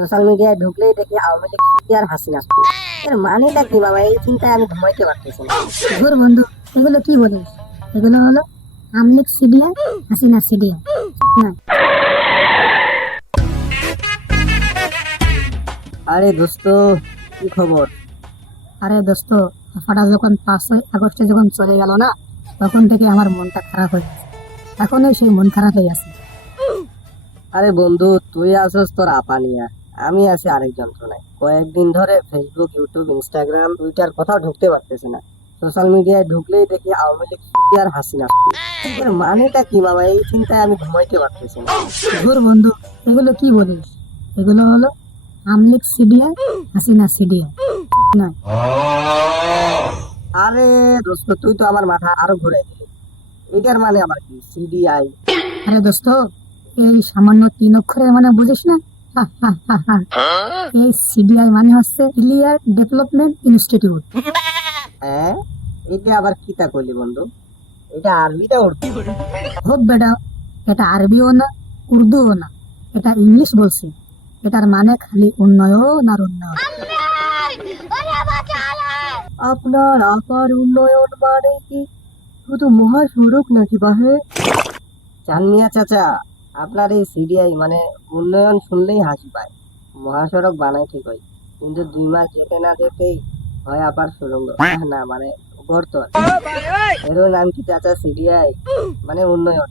Social মিডিয়ায় ঢুকলেই দেখি আওয়ামী লীগ কি আর হাসিনা কি। এর মানেটা কি বাবা, এই চিন্তায় আমি ঘুমাইতে পারতেছি না। ধুর বন্ধু, এগুলো কি বলিস? এগুলো হলো আমলিক সিডিআই, হাসিনা সিডিআই না। আরে দোস্ত, কি খবর? আরে দোস্ত, দফাটা যখন 5ই আগস্টে যখন চলে গেল না, তখন থেকে আমার মনটা খারাপ হয়ে গেছে। এখনো সেই মন খারাপ হয়ে আছে। আরে বন্ধু, তুই আসস তোর আপা নিয়া, আমি আছি আরেক যন্ত্রণায়। কয়েকদিন ধরে ফেসবুক, ইউটিউব, ইনস্টাগ্রাম, টুইটার কোথাও ঢুকতে পারতেছি না। সোশ্যাল মিডিয়ায় ঢুকলেই দেখি আওয়ামী লীগ কি আর হাসিনা কি। এর মানেটা কি বাবা, এই চিন্তায় আমি ঘুমাইতে পারতেছি না। ধুর বন্ধু, এগুলো কি বলিস? এগুলো হলো আমলিক সিডিআই, হাসিনা সিডিআই না। আরে দোস্ত, তুই তো আমার মাথা আরো ঘুরাই দিলি। এটার মানে আবার কি সিডিআই? আরে দোস্ত, এই সামান্য 3 অক্ষরের মানে বুঝিস না? হা, হা, হা, হা। এই সিডিআই মানে হচ্ছে ক্লিয়ার ডেভেলপমেন্ট ইনস্টিটিউট। হ্যাঁ, এটা আবার কিতা কইলি বন্ধু? এটা আরবিটা উর্দু? হোক বেটা, এটা আরবিও না, উর্দুও না, এটা ইংলিশ বলছি। এটার মানে খালি উন্নয়ন আর উন্নয়ন। আপনার আপার উন্নয়ন মানে কি শুধু মহাসড়ক নাকি বাহে? চানমিয়া চাচা, আপনার এই সিডিআই মানে উন্নয়ন শুনলেই হাসি পায়। মহাসড়ক বানাই ঠিক হয়, কিন্তু 2 মাস যেতে না যেতেই হয় আবার সুড়ঙ্গ, না মানে গর্ত। এরও নাম কি চাচা সিডিআই মানে উন্নয়ন?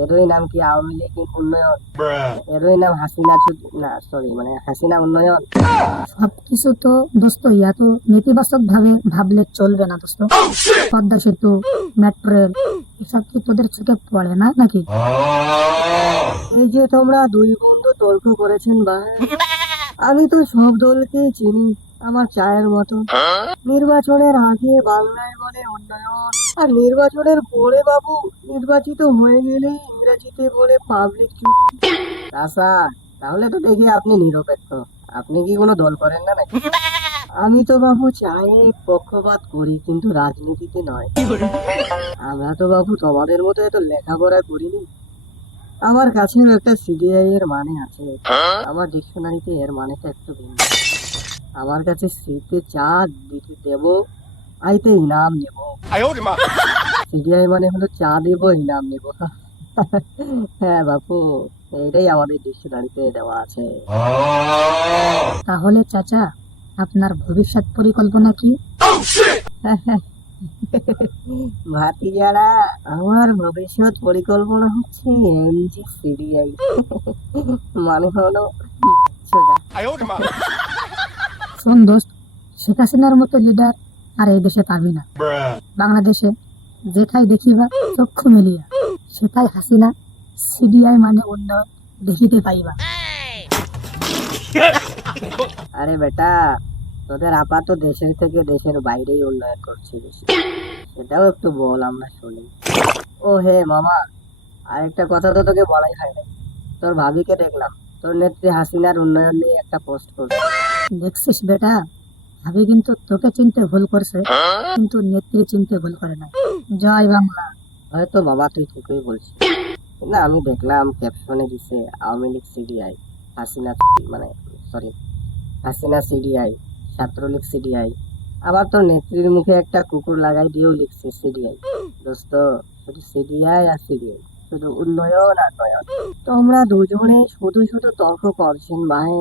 এরই নাম কি আওয়ামী লীগ উন্নয়ন? এরই নাম হাসিনা না সরি মানে হাসিনা উন্নয়ন? সবকিছু তো দোস্ত এত নেতিবাচক ভাবে ভাবলে চলবে না দোস্ত। পদ্মা সেতু, মেট্রো রেল, এসব কি তোদের চোখে পড়ে না নাকি? এই যে তোমরা 2 বন্ধু তর্ক করেছেন ভাই, আমি তো সব দলকে চিনি আমার চায়ের মতো। নির্বাচনের আগে বাংলায় বলে উন্নয়ন, আর নির্বাচনের পরে বাবু নির্বাচিত হয়ে গেলে ইংরেজিতে বলে পাবলিক চুক্তি। আচ্ছা, তাহলে তো দেখি আপনি নিরপেক্ষ। আপনি কি কোনো দল করেন না নাকি? আমি তো বাবু চায়ে পক্ষপাত করি, কিন্তু রাজনীতিতে নয়। আমরা তো বাবু তোমাদের মতো এত লেখাপড়া করিনি। আমার কাছেও একটা সিডিআই এর মানে আছে। আমার ডিকশনারিতে এর মানেটা একটু ভিন্ন। আমার কাছে সিতে চা দিতে দেব, আইতে ইনাম নেব। সিডিআই মানে হলো চা দেব ইনাম নেব। হ্যাঁ বাপু, এটাই আমাদের ডিকশনারিতে দেওয়া আছে। তাহলে চাচা, আপনার ভবিষ্যৎ পরিকল্পনা কি? ভাতিজারা, আমার ভবিষ্যৎ পরিকল্পনা হচ্ছে এমজি সিডিআই, মানে হলো ছোটা। শোন দোস্ত, শেখ হাসিনার মতো লিডার আর এই দেশে পাবি না। বাংলাদেশে যেটাই দেখিবা চক্ষু মেলিয়া, সেটাই হাসিনা সিডিআই মানে উন্নয়ন দেখিতে পাইবা। আরে বেটা, তোদের আপা তো দেশের থেকে দেশের বাইরেই উন্নয়ন করছে বেশি, সেটাও একটু বল, আমরা শুনি। ও হে মামা, আরেকটা কথা তো তোকে বলাই হয় নাই। তোর ভাবিকে দেখলাম তোর নেত্রী হাসিনার উন্নয়ন নিয়ে একটা পোস্ট করছে। দেখছিস বেটা, ভাবি কিন্তু তোকে চিনতে ভুল করছে, কিন্তু নেত্রী চিনতে ভুল করে না। জয় বাংলা। হয়তো বাবা তুই ঠিকই বলছিস, না আমি দেখলাম ক্যাপশনে দিছে আওয়ামী লীগ সিডিআই, হাসিনা মানে sorry Hasina CDI, Chhatra League CDI, আবার তোর নেত্রীর মুখে একটা কুকুর লাগাই দিয়েও লিখছে সিডিআই। দোস্ত, শুধু সিডিআই আর সিডিআই, শুধু উন্নয়ন আর নয়ন। তোমরা দুজনে শুধু শুধু তর্ক করছেন ভাই।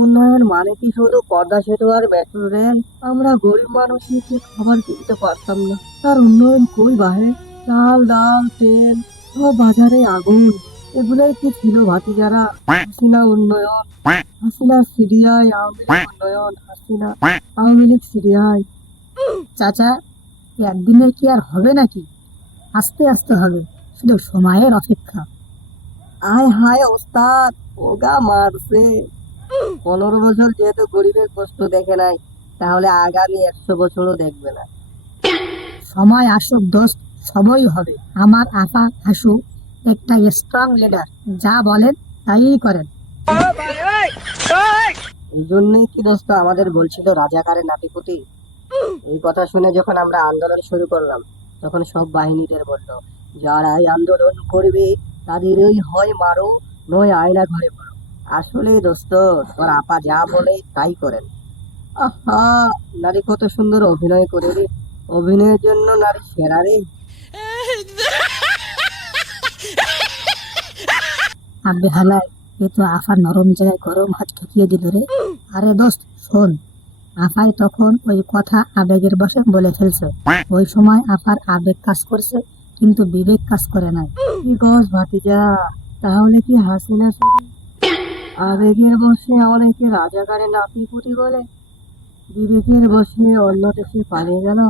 উন্নয়ন মানে কি শুধু পদ্মা সেতু আর মেট্রো রেল? আমরা গরিব মানুষই কি খাবার কিনতে পারতাম না? তার উন্নয়ন কই ভাই? চাল ডাল তেল সব বাজারে আগুন, এগুলাই কি ছিল ভাতিজারা? হাসিনা উন্নয়ন, হাসিনা সিডিআই, আওয়ামী লীগ উন্নয়ন, হাসিনা আওয়ামী লীগ সিডিআই। চাচা, একদিনে কি আর হবে নাকি? আস্তে আস্তে হবে, শুধু সময়ের অপেক্ষা। আয় হায় ওস্তাদ, ওগা মারছে। 15 বছর যেহেতু গরিবের কষ্ট দেখে নাই, তাহলে আগামী 100 বছরও দেখবে না। সময় আসুক দোস্ত, সবই হবে। আমার আপা হাসু একটা স্ট্রং লিডার, যা বলেন তাই করেন। এই জন্যই কি দোস্ত আমাদের বলছিল রাজাকারের নাতিপুতি? এই কথা শুনে যখন আমরা আন্দোলন শুরু করলাম, তখন সব বাহিনীদের বললো, যারাই আন্দোলন করবে তাদেরই হয় মারো, নয় আয়না ঘরে পড়ো। আসলে দোস্ত, তোর আপা যা বলে তাই করেন। আহা, নারী কত সুন্দর অভিনয় করে রে। অভিনয়ের জন্য নারী সেরা রে। আবে হালাই, এ তো আফার নরম জায়গায় গরম হাত ঠুকিয়ে দিল রে। আরে দোস্ত শোন, আফাই তখন ওই কথা আবেগের বশে বলে ফেলছে। ওই সময় আফার আবেগ কাজ করছে, কিন্তু বিবেক কাজ করে নাই। কি কস ভাতিজা, তাহলে কি হাসিনা শুধু আবেগের বশে অনেকে রাজাকারে নাতিপুতি বলে, বিবেকের বশে অন্য দেশে পালিয়ে গেল?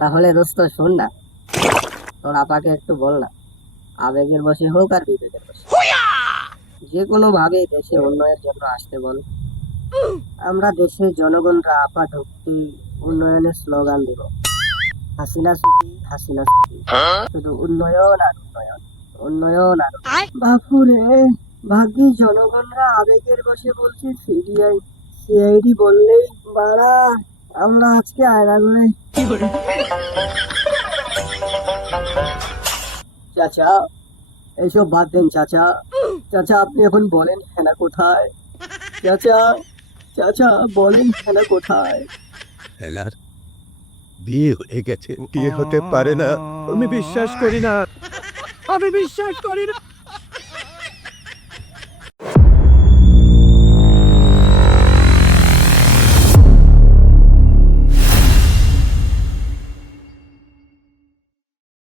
তাহলে দোস্ত শোন না, তোর আপাকে একটু বল না, আবেগের বশে হোক আর বিবেকের বশে, যে কোনো ভাবে দেশে উন্নয়নের জন্য আসতে বল। আমরা দেশের জনগণরা আপা ঢুকতে উন্নয়নের স্লোগান দিব, হাসিনা সুখী, হাসিনা সুখী, শুধু উন্নয়ন আর উন্নয়ন, উন্নয়ন আর বাপুরে। ভাগ্যিস জনগণরা আবেগের বশে বলছে সিবিআই, সিআইডি বললেই বাড়া আমরা আজকে আয়না করে। চাচা, এইসব বাদ দেন চাচা। চাচা আপনি এখন বলেন হেনা কোথায়? চাচা, চাচা বলেন হেনা কোথায়? হেলার বিয়ে হয়ে গেছে, বিয়ে হতে পারে না। আমি বিশ্বাস করি না, আমি বিশ্বাস করি না।